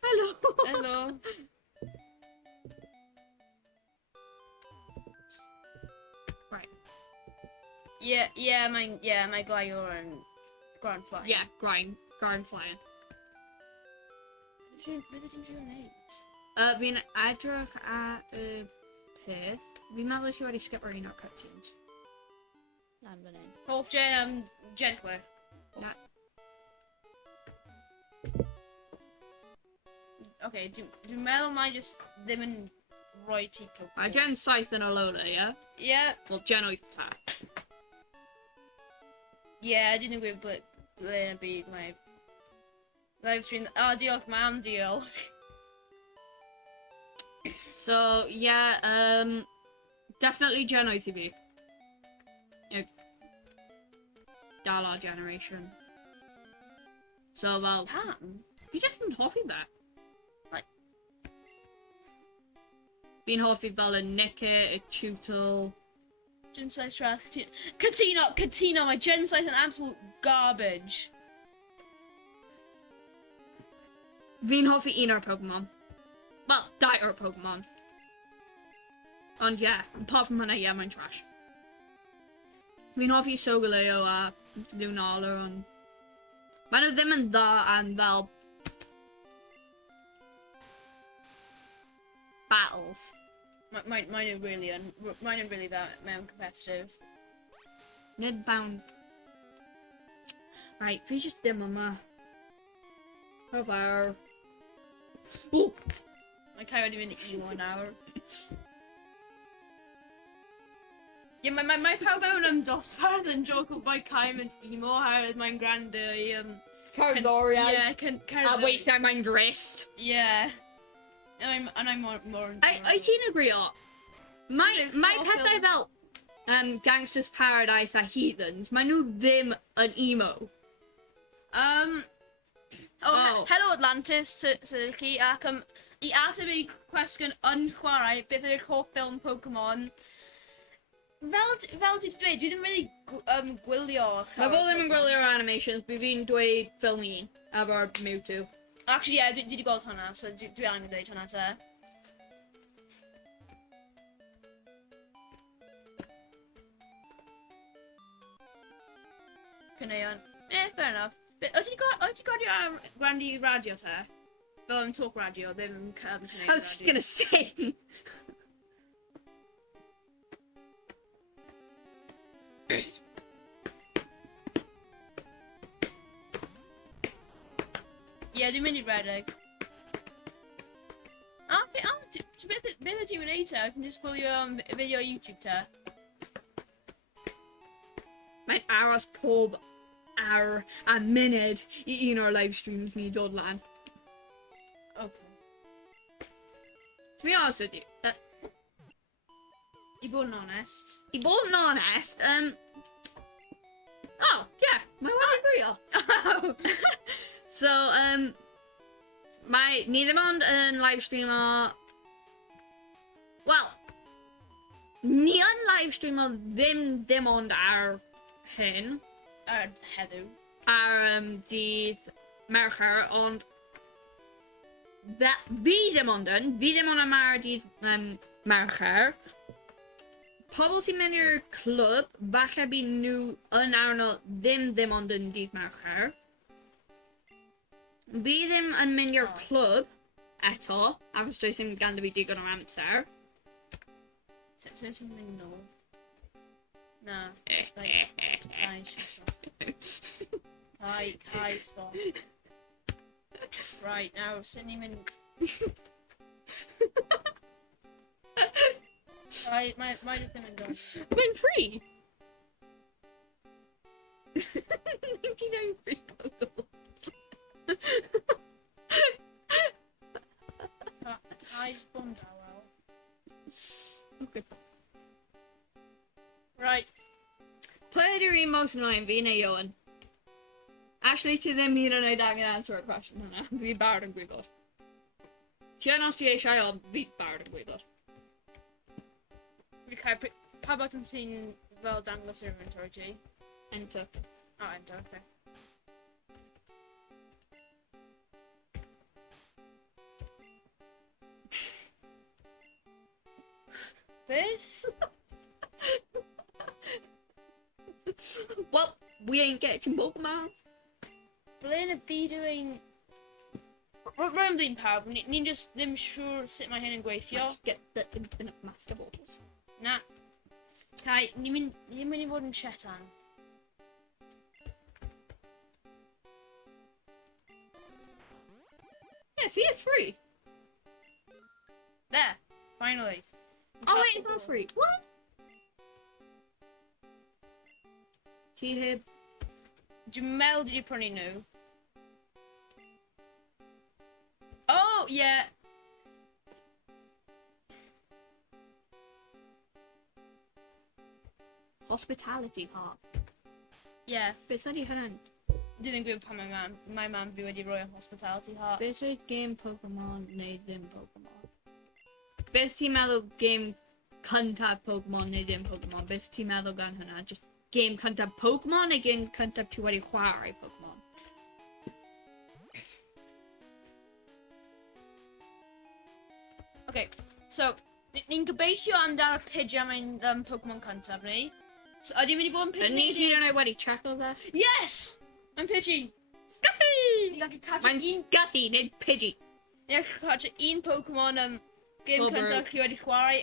Hello. Right. Yeah, my Gligar and Ground Flying. Yeah, ground flying. Beth ydych chi'n gwneud? Fi'n edrych at y peth. Fi'n meddwl ti wedi skip ar un o'r cutscenes. Lan fan hyn. Hoff Gen, Gentworth. Na. Okay, dwi'n meddwl mai just ddim yn rhoi ti Pokemon. A Gen 7 yn Alola, ie? Yeah. Wel, Gen 8 ta. Yeah, I didn't gwybod ble yn y byd mae live stream. Diolch mam, diolch. So, yeah, definitely Gen 8 I fi. Galar generation. So, fel... Pam? Fi just yn hoffi fe. Like... Fi'n hoffi fel y Nickit, y Tootle. Gen size trash. Catino, my Gen size an absolute garbage. Fi'n hoffi un o'r Pokemon. Well, 2 o'r Pokemon. Ond yeah, apart from hynna, yeah, mae'n trash. Fi'n hoffi Solgaleo a Lunala, ond... Maen nhw ddim yn dda am fel... battles. Mine are really that competitive. Nid bound. Right, fi just dim yma. Hello. Ooh! Like I would even eat 1 hour. Yeah, my pawb mewn dosbarth yn joke by Caim and Emo oherwydd mae'n grand Cardoriad. Yeah, A weithiau mae'n drist. Yeah. And I'm more I ti'n agrio? Mae pethau fel Gangster's Paradise a Heathens, maen nhw ddim yn emo. Hello Atlantis sydd chi ac I ateb I cwestiwn yn chwarae beth yw'ch hoff ffilm Pokemon. Fel ti dweud, dwi ddim really gwylio. Mae fo ddim yn gwylio'r animations, bu fi'n dweud ffilm 1, efo'r Mewtwo. Actually, yeah, dwi wedi gweld hwnna, so dwi angen dweud hwnna te. Caneuon. Fair enough. O't ti gwadio gwrandi radio te? Fel yn talk radio, ddim caneuon radio. I was just gonna say. Yeah, Dwi'n mynd i redeg. Okay, beth ydw i'n neud ta? Can just gwylio fideo YouTube ta? Mae'n aros pob awr a munud I un o'r live streams ni dod lan. Okay. To be honest with you, I bod yn honest. Oh, yeah, mae wedi grio. So, ni ddim ond yn live streamo... Wel, ni yn live streamo ddim ond ar hyn. Heddiw. Ar dydd Mercher, ond... Fi ddim ond yn am ar dydd Mercher. Pobl sy'n mynd i'r clwb, falle bydd nhw yn arno ddim ond yn dydd Mercher. Fi ddim yn mynd i'r clwb eto, achos does ddim ganddo fi digon o amser. Sut ti'n mynd nôl? Na. Kai, stop. Right, now, sut ni'n mynd... Right, mae ddim yn dod. Mae'n free! Ti'n ei free o gwbl. Kai's bond awel. Okay. Right. Pwy ydy'r un most annoying fi neu Iwan? Actually, ti ddim hyd yn oed angen answer y cwestiwn hwnna. Fi barod yn gwybod. Ti yn os ti eisiau o, fi barod yn gwybod. Pa bod yn sy'n fel dangos yr inventory G? Enter. Oh, enter, okay. Beth? Well, we ain't getting Pokemon. Ble yn y byd yw ein... Rwy'n dwi'n pawb, ni'n just ddim siŵr sut mae hyn yn gweithio. Let's get the infinite master balls. Na. Kai, ni'n mynd I fod yn chetan. Yeah, see, it's free. There, finally. Oh wait, it's not free. What? Ti heb... Dwi'n meddwl did you prynu nhw? Oh, yeah. Hospitality heart. Yeah. Beth ydy hynny'n? Dwi ddim gwybod pan mae mam fi wedi rhoi hospitality heart. Beth ydy game Pokemon neu ddim Pokemon? Beth ti'n meddwl game cyntaf Pokemon neu ddim Pokemon? Beth ti'n meddwl gan hynna? Just game cyntaf Pokemon neu game cyntaf ti wedi chwarae Pokemon? Okay, so, ni'n gobeithio amdano Pidgey am ein Pokemon cyntaf ni. So, ydy'n mynd I bod yn Pidgey? Ni hyd yn oed wedi checo fe? Yes! Mae'n Pidgey! Scutty! Ni'n gallu catch Mae'n Scutty, nid Pidgey. Ni'n gallu catch un Pokemon game Cobra. cyntaf chi wedi chwarae.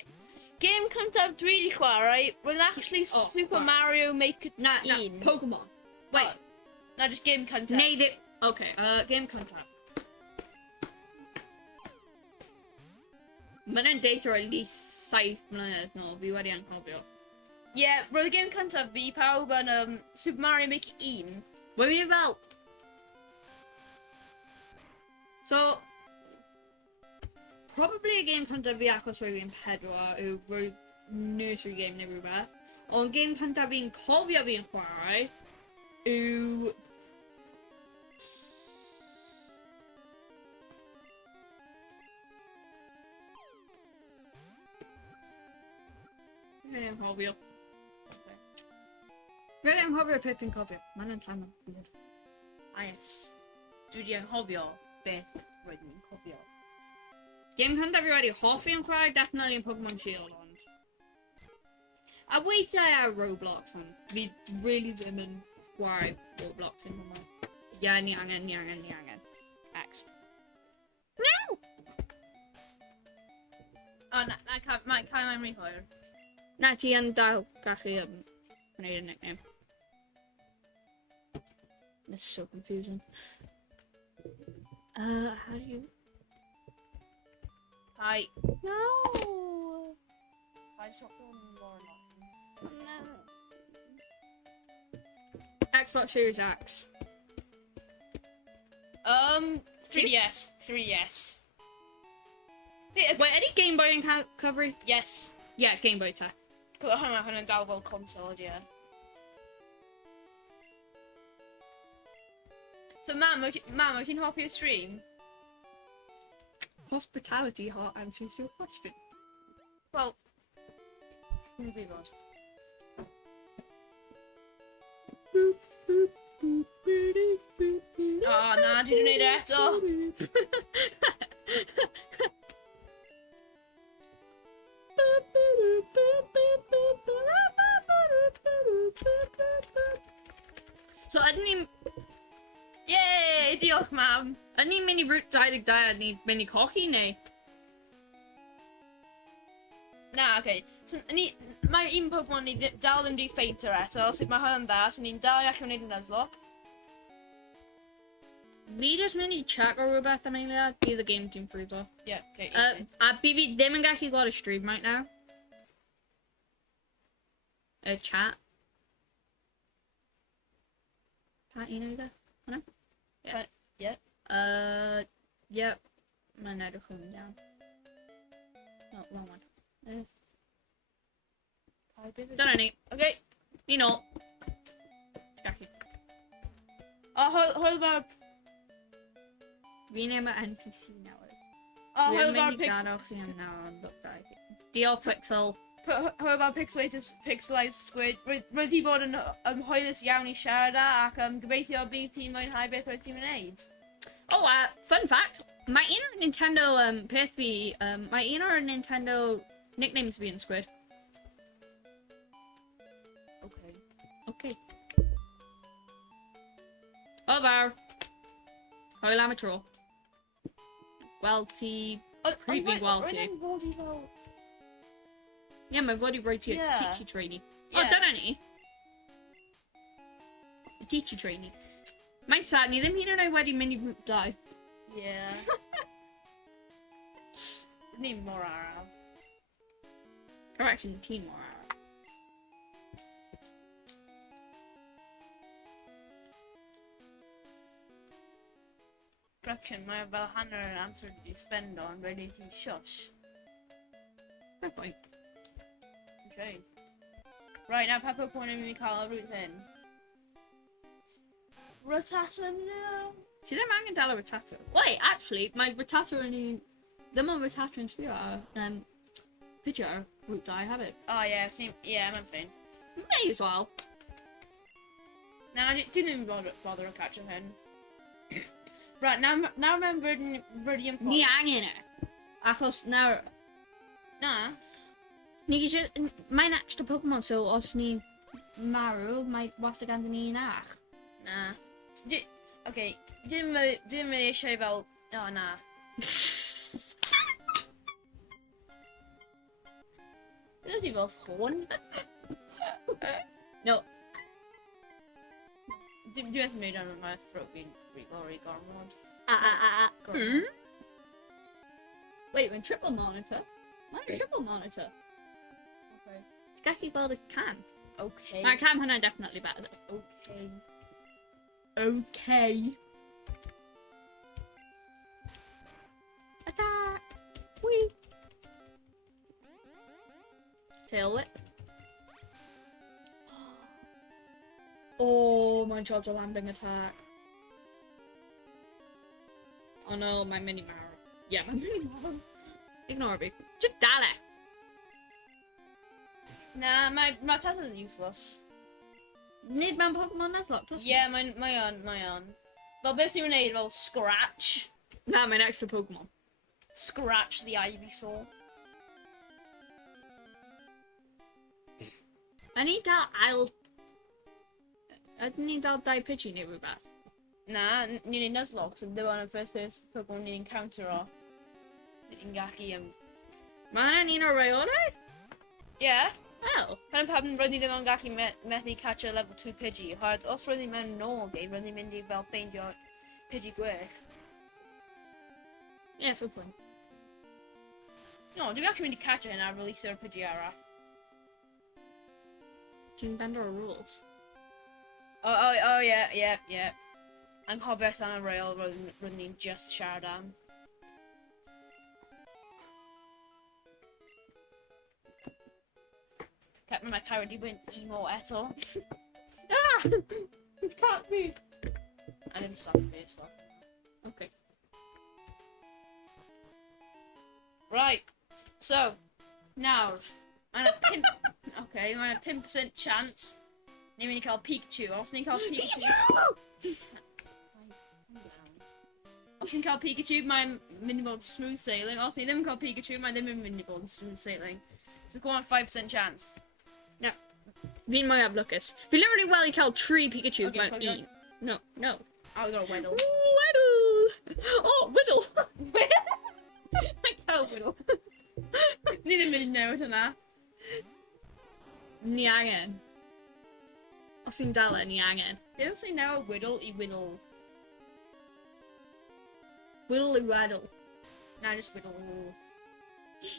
Game cyntaf dwi wedi chwarae, was actually Super Mario Maker 1. Na, Pokemon. Wait. Na, just game cyntaf. Neu ddim... Okay, game cyntaf. Mae'n deitha at least 7 mlynedd nôl, fi wedi anghofio. Yeah, roedd y game cyntaf fi pawb yn Super Mario Maker 1. Wel, fi fel... So... Probably y game cyntaf fi achos roedd fi'n 4 yw roedd nursery game neu rhywbeth. Ond game cyntaf fi'n cofio fi'n chwarae yw... Fi'n anghofio. Fi'n anghofio peth fi'n cofio. Mae'n yn weird. Ah, yes. Dwi wedi anghofio beth roedd ni'n cofio. Game cyntaf fi wedi hoffi yn chwarae, definitely yn Pokemon Shield, ond... A weithiau ar Roblox, ond fi really ddim yn chwarae Roblox yn hwnna. Ie, ni angen. X. No! O, mae'n rhy hwyr. Na, ti yn dal gallu gwneud y nickname. This is so confusing. How do you... Hi. No! Hi, stop on No. Xbox Series X. 3DS. 3DS. Wait, any Game Boy in recovery? Yes. Yeah, Game Boy tech. Cos hwnna yn dal fel console, yeah. So, Mam, wyt ti'n hoffi y stream? Hospitality heart answers your question. Wel, dwi'n gwybod. O, na, dwi'n gwneud e eto. So, ydyn ni'n... Yay, diolch, Mam. Ydyn ni'n mynd i Route 22 a ni'n mynd i cochi, neu? Na, oce. So, mae un Pokemon ni dal ddim di ffeinter eto, sut mae hwnna'n dda, so ni'n dal i allan wneud yn Nuzlocke. Fi jyst mynd i check o rhywbeth am eiliad, bydd y game ti'n ffrifo. Yeah, oce. A fi ddim yn gallu gweld y stream right now. Y chat. Pa un o'i dda? Hwna? Yeah. Yep. Mae'n edrych hwn down. No, wrong one. Dyna ni. Oce. Ni nôl. Gallu. O, hwyl fawr. Fi'n efo NPC nawr. O, hwyl Dwi'n fawr mynd i gadael chi am nawr yn look da i chi. Diolch Pixel. Hwyl fawr pixelated squid. Roedd ti bod yn hwylus iawn i siarad â, ac gobeithio bydd ti'n mwynhau beth roedd ti'n wneud. Oh, fun fact. Mae un o'r Nintendo peth fi, mae un o'r Nintendo nicknames fi yn Squid. Okay. Okay. O fawr. Hwyl am y tro. Gweld ti... Pryd fi'n gweld ti. Roedd e'n fod i fel... Ie, mae fod i roi ti Yeah. teacher trainee. Yeah. O, dyna ni. Y teacher trainee. Mae'n sad, ni ddim hyn yn oed wedi mynd i Route 2. Yeah. Ni mor araf. Correction, team or Correction, mae fel hanner yn amser wedi spend o'n ready ti shush. Fair point. Okay. Right, now pa Pokemon yn mynd i cael o route hyn? Rattata, no! Ti ddim angen dal o Rattata. Wait, actually, mae Rattata yn un... Ddim ond Rattata yn sbio ar picture Route 2 hefyd. Oh, yeah, mae'n ffyn. May as well. Na, dwi ddim yn bother o catch o hyn. Right, now mae'n Viridian Forest. Ni angen e. Achos nawr... Na. Ni gisio... Mae'n extra Pokemon, so os ni marw, mae wastad ganddyn ni un ach. Na. Okay, ddim yn eisiau fel... O, na. Dyna ti fel ffôn? No. Dwi'n meddwl mynd am my throat fi'n lori gormod. Hmm? Wait, mae'n triple monitor? Mae'n triple monitor. Okay. Gallu gweld y cam. Okay. Mae'r cam hwnna'n definitely better. Okay. Okay. Attack! Whee! Tail whip. Oh, mae'n charge a landing attack. Oh no, my mini Maro. Yeah, my mini Maro. Ignore me. Just dal it. Na, mae Rattata'n useless. Nid mewn Pokemon Nuzlocke, trust me. Yeah, mae on. Fel beth ti'n wneud fel Scratch? Na, mae'n extra Pokemon. Scratch the Ivysaur. I need dal ail... Ydyn ni'n dal dau Pidgey neu rhywbeth? Na, ni'n neud Nuzlocke, so ddim ond y first Pokemon ni'n encounter o. Ni'n gallu Mae hwnna'n un o'r reolau? Yeah. Oh. Pan pam roedd ni ddim yn gallu methu catch a level 2 Pidgey. Oherwydd os roedd ni'n mynd nôl game, roedd ni'n mynd i fel ffeindio Pidgey gwech. Yeah, for fun. No, do we actually need to catch it and I release her Pidgearra? Team bend our rules. Oh, yeah. And call best on a rail rather than running just Shardam. Captain my character went emo at all. Ah! It can't be. And then stop me as well. Okay. Right. So, now, on a pin. Okay, on a 10% chance. Naming it called Pikachu. I was thinking called Pikachu. I was thinking called Pikachu. My minimal smooth sailing. I was thinking them called Pikachu. My minimal smooth sailing. So go on 5% chance. Now, we might have Lucas. If you learn really well, you call 3 Pikachu. Okay, Might plug be. it No. I'll go Weddle. Weddle! Oh, Whittle! I can't Weddle. Need a minute now to that. Niangan. I've seen Dala Niangan. They don't say now Whittle, Whittle. Whittle Waddle. Nah, just Whittle.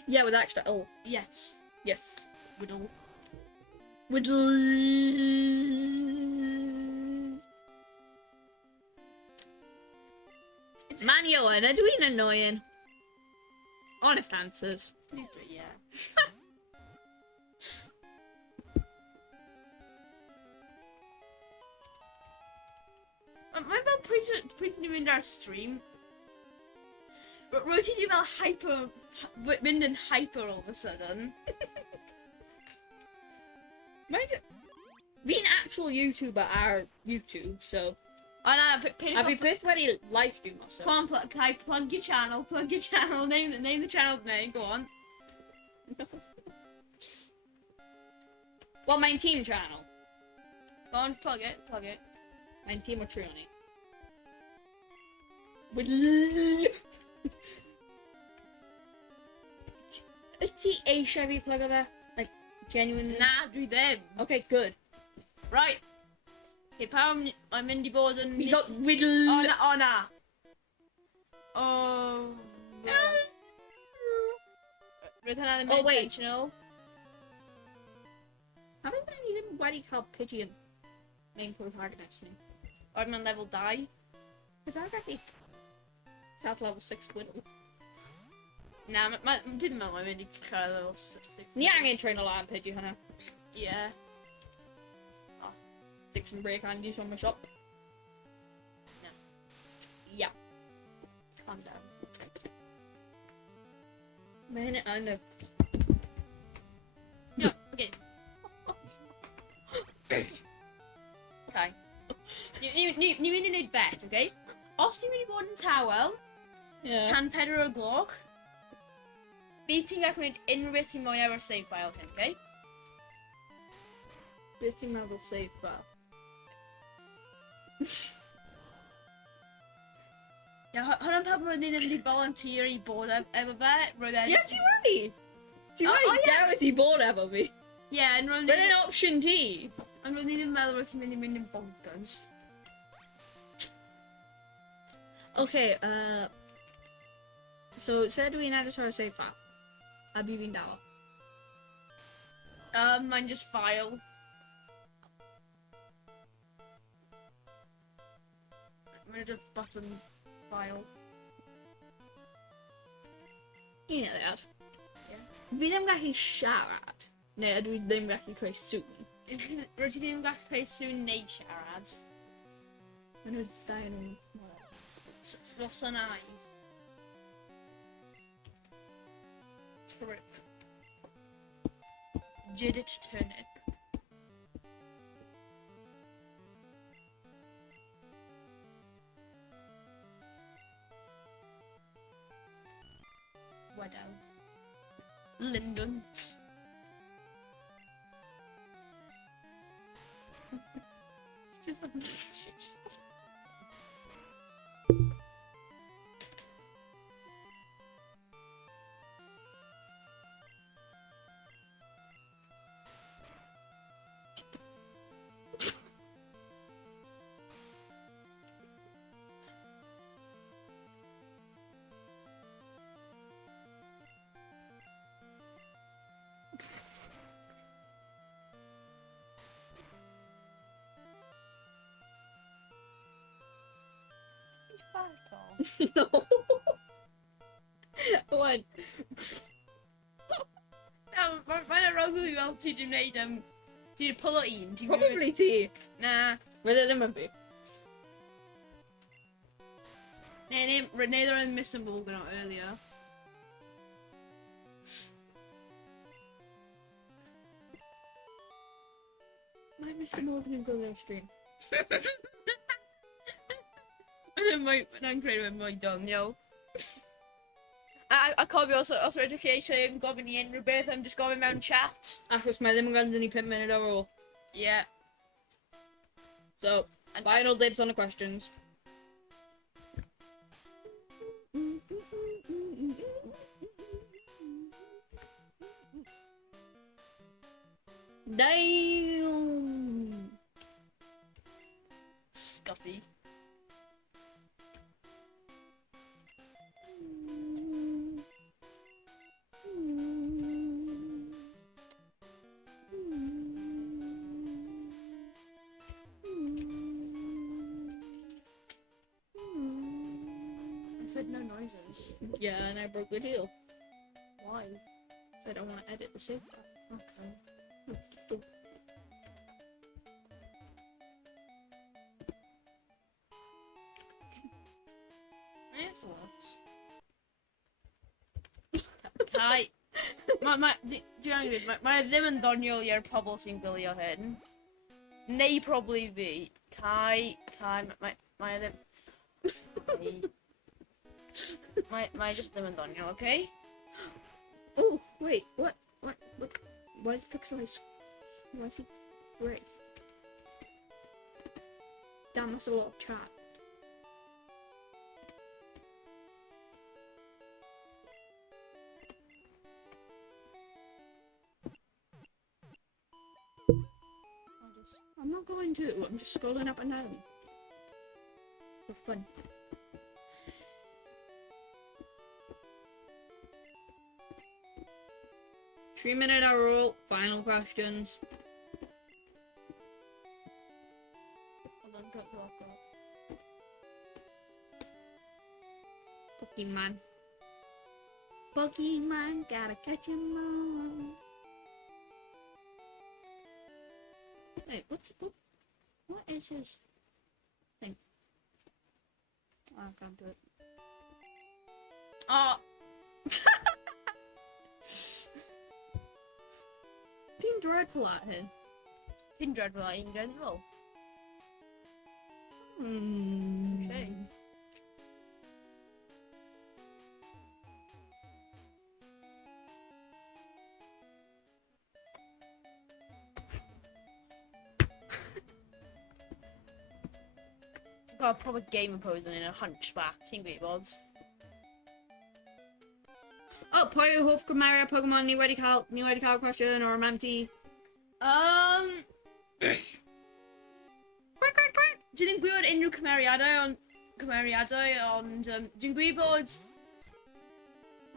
Yeah, with extra O. Yes. Yes. Whittle. Whittle. Manio and Edwin annoying. Honest answers. Please do it, yeah. My about pretty in our stream. But rotating about hyper, wind and hyper all of a sudden. Mind it. Being an actual YouTuber are YouTube, so And I'd be pissed when he live stream or so. Come on, can I plug your channel? Plug your channel. Name the channel's name. Go on. Well, my team channel. Go on, plug it. My team of Trioni. Whittle. Is the a Chevy plug over? Like, genuinely? Nah, do them. Okay, good. Right. Okay, power. I'm indie board and. We got Whittle. Honor. Oh. Written out Oh, wait. intentional. Haven't I even what do you call Pigeon? Main protagonist name. Ordman level die. Is that actually that's level 6 Whittle? Nah, didn't know my indie level 6. Yeah, I'm gonna train a lot of Pidgey, Hannah. Yeah. Stick some break on you from my shop. No. Yeah. Calm down. Man, I know. No, okay. Okay. You need bet, okay? Austin really Gordon Towel, Yeah. Tan Pedro Glock, beating accurate in written my ever save file, okay? This team will save file. Yeah, hold on, Pablo, need a voluntary board ever bet, right then. Yeah, too right. Too Oh, right. oh, yeah. Guarantee board ever me. Yeah, and run But an option D. I'm running in Melrose mini bonkers. Okay, so said we never saw a save file. I'll be being down. Mine just file. I'm gonna just button file. You know that. Yeah. Vi ddim gallu siarad. Neu ydw i ddim gallu creu sŵn. Rydw i ddim gallu creu sŵn neu siarad. Maen nhw ddau nhw'n... Gwasanaeth. Trip. Jidit turnip. Widow. Lyndon. No. What? Mae'n arogl i fel ti 'di wneud ti 'di pull o un. Probably ti. Na. Fydd e ddim yn fi. Neither yn Mr. Morgan o earlier. Mae Mr Morgan yn gwylio'r stream. Mae'n creu mewn mwy doniol. A cofio, os rydych chi eisiau gofyn i unrhyw beth, am just gofyn mewn chat. Achos mae ddim yn ganddyn ni 5 munud ar ôl. Yeah. So, final dibs on the questions. Damn! Scuffy. I said no noises. Yeah, and I broke the deal. Why? So I don't want to edit the save. Okay. Yes, Kai. Dwi'n angry, mae ddim yn ddoniol i'r pobl sy'n gwylio hyn. Neu probably fi. Kai, mae ddim... Mae just ddim yn ddoniol, okay? Oh, wait, what? Why is Pixelized? Why is he gray? Damn, that's a lot of chat. I'm not going to, I'm just scrolling up and down. For fun. Three-minute roll, final questions. Hold on, got the lock up. Pokemon. Pokemon, gotta catch 'em all. Wait, what is his thing? Oh, I can't do it. Oh! Team Dreadful at him. Pin dreadful in general. Okay. Got a proper gamer pose in a hunchback. Ti'n gwybod? Oh, pwy yw hoff gymeriad Pokemon ni wedi cael cwestiwn o'r empty? Dwi ddim gwybod unrhyw cymeriadau, ond dwi'n gwybod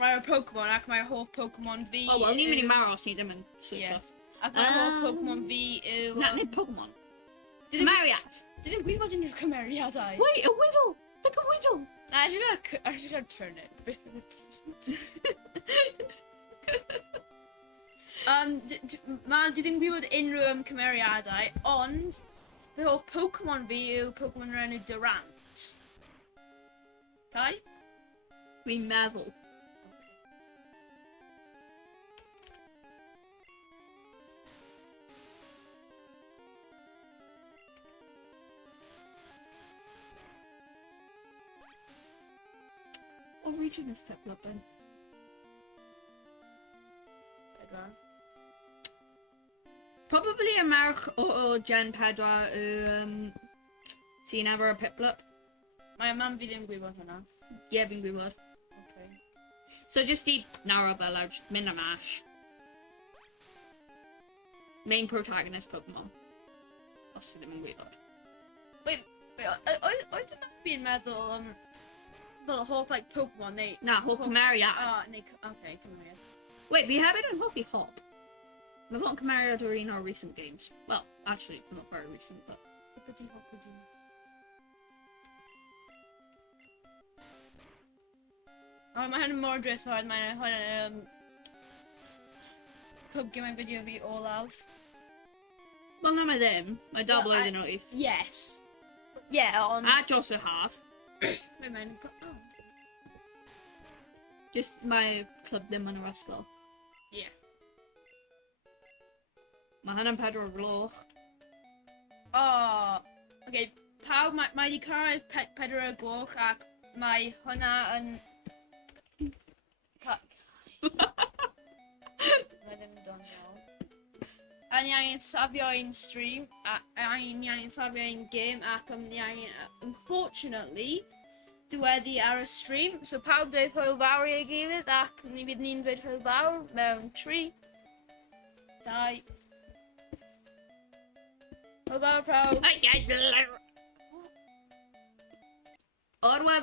rhai o'r Pokemon ac mae hoff Pokemon fi... Oh, wel, ni'n mynd i marw os ni ddim yn switch Yes. off. Ac mae hoff Pokemon fi yw... Na, nid Pokemon. Dwi ddim Cymeriad! gwybod unrhyw cymeriadau. Wait, a Widdle! Look a Widdle! Na, I actually gotta turn it. Dwi ddim gwybod unrhyw cymeriadau, ond fy hoff Pokemon fi yw Pokemon o'r enw Durant. Kai? Dwi'n meddwl. What region is Piplup in? Probably a merch o Gen 4 sy'n efo y Piplup. Mae mam fi ddim gwybod hwnna. Ie, fi'n gwybod. Okay. So just i narrow fel awr, just mynd am Ash. Main protagonist Pokemon. Os ti ddim yn gwybod. Wait, oedd yna fi'n meddwl fel hoff like Pokemon neu... Na, hoff cymeriad. Neu... Okay, cymeriad. Wait, fi hefyd yn hoffi Hop. Mae fel yn cymeriad o'r un o'r recent games. Well, actually, not very recent, but... Hoppity hoppity. O, mae hyn yn mor dres oed, mae hwn pwgio mewn fideo fi olaf. Wel, na mae ddim. Mae dal Well, blwyddyn wyth. Yes. Yeah, ond... A dros y half. Mae'n... Oh. Just mae clwb ddim yn yr ysgol. Yeah. Mae hynny'n 4 o'r gloch. Oh. Okay, pawb, mae wedi cyrraedd 4 o'r gloch ac mae hwnna yn... Mae ddim yn dod nawr. A ni angen safio ein stream, a ni angen safio ein game, ac ni angen, unfortunately, diweddu ar y stream. So pawb dweud hwyl fawr i ei gilydd, ac ni fydd ni'n dweud hwyl fawr mewn 3, 2... Hwyl fawr pawb! O'r wefan!